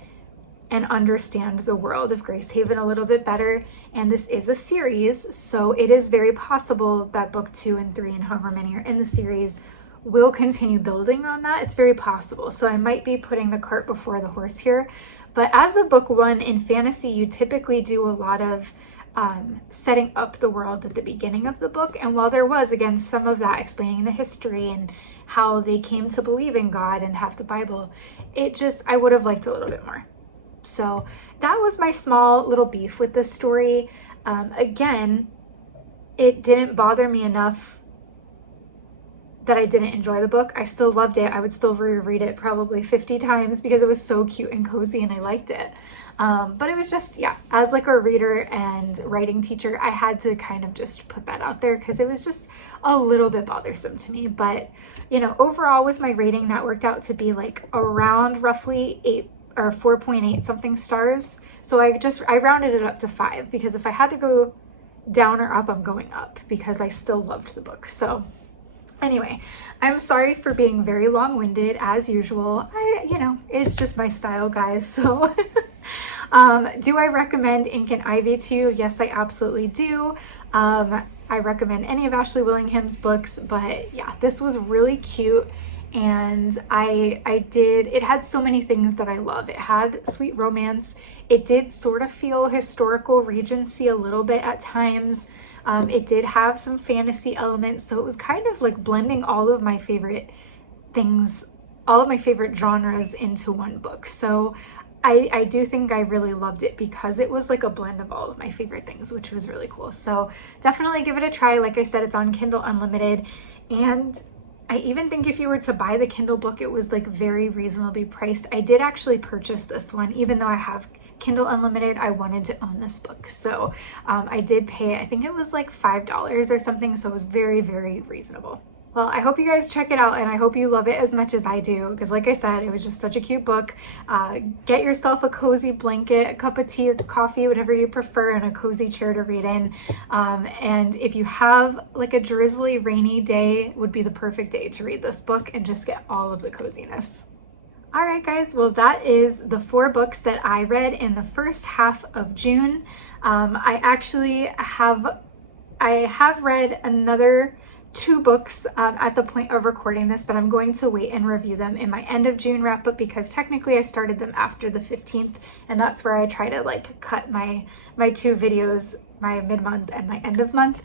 and understand the world of Grace Haven a little bit better. And this is a series, so it is very possible that book 2 and 3 and however many are in the series will continue building on that. It's very possible. So I might be putting the cart before the horse here. But as a book 1 in fantasy, you typically do a lot of setting up the world at the beginning of the book. And while there was, again, some of that explaining the history and how they came to believe in God and have the Bible, I would have liked a little bit more. So that was my small little beef with this story. Again, it didn't bother me enough that I didn't enjoy the book. I still loved it. I would still reread it probably 50 times because it was so cute and cozy and I liked it. But it was just, yeah, as like a reader and writing teacher, I had to kind of just put that out there because it was just a little bit bothersome to me. But, you know, overall with my rating, that worked out to be like around roughly 8 or 4.8 something stars. So I rounded it up to 5 because if I had to go down or up, I'm going up because I still loved the book. So anyway, I'm sorry for being very long-winded as usual. It's just my style, guys. So do I recommend ink and Ivy to you? Yes, I absolutely do. I recommend any of Ashley Willingham's books, but yeah, this was really cute. And it had so many things that I love. It had sweet romance. It did sort of feel historical Regency a little bit at times. It did have some fantasy elements. So it was kind of like blending all of my favorite things, all of my favorite genres into one book. So I do think I really loved it because it was like a blend of all of my favorite things, which was really cool. So definitely give it a try. Like I said, it's on Kindle Unlimited. And I even think if you were to buy the Kindle book, it was like very reasonably priced. I did actually purchase this one, even though I have Kindle Unlimited, I wanted to own this book. So I did pay, I think it was like $5 or something. So it was very, very reasonable. Well, I hope you guys check it out, and I hope you love it as much as I do, because like I said, it was just such a cute book. Get yourself a cozy blanket, a cup of tea or coffee, whatever you prefer, and a cozy chair to read in. And if you have like a drizzly, rainy day, would be the perfect day to read this book and just get all of the coziness. All right, guys, well, that is the 4 books that I read in the first half of June. I actually have read another 2 books at the point of recording this, but I'm going to wait and review them in my end of June wrap up, because technically I started them after the 15th, and that's where I try to like cut my 2 videos, my mid-month and my end of month.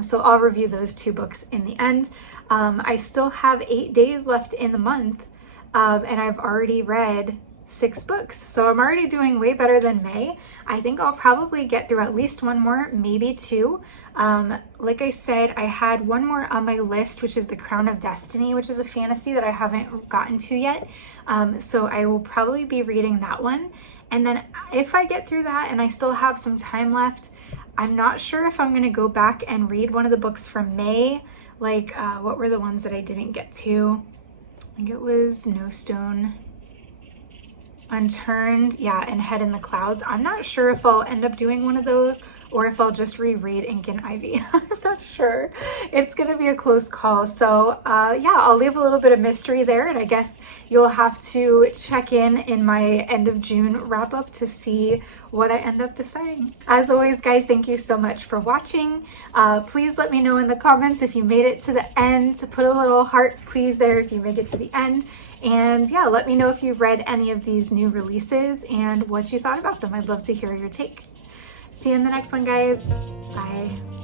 So I'll review those 2 books in the end. I still have 8 days left in the month, and I've already read 6 books, so I'm already doing way better than May. I think I'll probably get through at least 1 more, maybe 2. Like I said, I had 1 more on my list, which is The Crown of Destiny, which is a fantasy that I haven't gotten to yet. So I will probably be reading that one. And then if I get through that and I still have some time left, I'm not sure if I'm going to go back and read one of the books from May. Like, what were the ones that I didn't get to? I think it was No Stone Unturned, yeah, and Head in the Clouds. I'm not sure if I'll end up doing one of those or if I'll just reread Ink and Ivy. I'm not sure. It's gonna be a close call. So yeah, I'll leave a little bit of mystery there, and I guess you'll have to check in my end of June wrap up to see what I end up deciding. As always, guys, thank you so much for watching. Please let me know in the comments if you made it to the end. Put a little heart please there if you make it to the end. And yeah, let me know if you've read any of these new releases and what you thought about them. I'd love to hear your take. See you in the next one, guys. Bye.